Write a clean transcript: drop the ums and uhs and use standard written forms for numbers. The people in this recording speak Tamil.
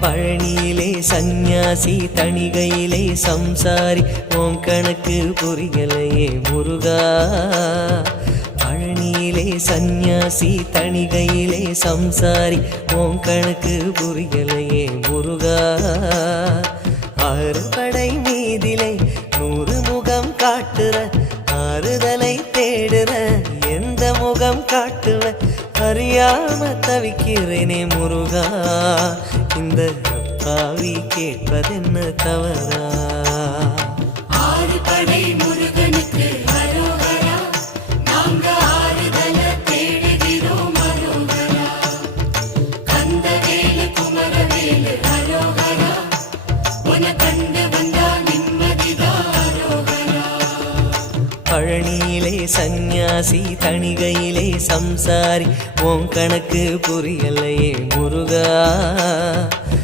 பழனியிலே சந்நியாசி தணிகையிலே சம்சாரி உன் கணக்கு புரியலையே முருகா. பழனியிலே சந்நியாசி தணிகையிலே சம்சாரி உன் கணக்கு புரியலையே முருகா. ஆறுபடை மீதிலே 100 முகம் காட்டுற ஆறுதலை தேடுற எந்த முகம் காட்டுவ அறியாம தவிக்கிறேனே முருகா. இந்த அப்பாவி கேட்பதென்ன தவறா? ஆறுபடை முருகனுக்கு அரோகரா, நாங்க ஆறுதல தேடுகிறோம் அரோகரா. கந்தவேலு குமரவேலு அரோகரா, உன கண்டு வந்தா நிம்மதிதான் அரோகரா. பழனியிலே சந்நியாசி தணிகையிலே சம்சாரி உன் கணக்கு புரியலையே முருகா.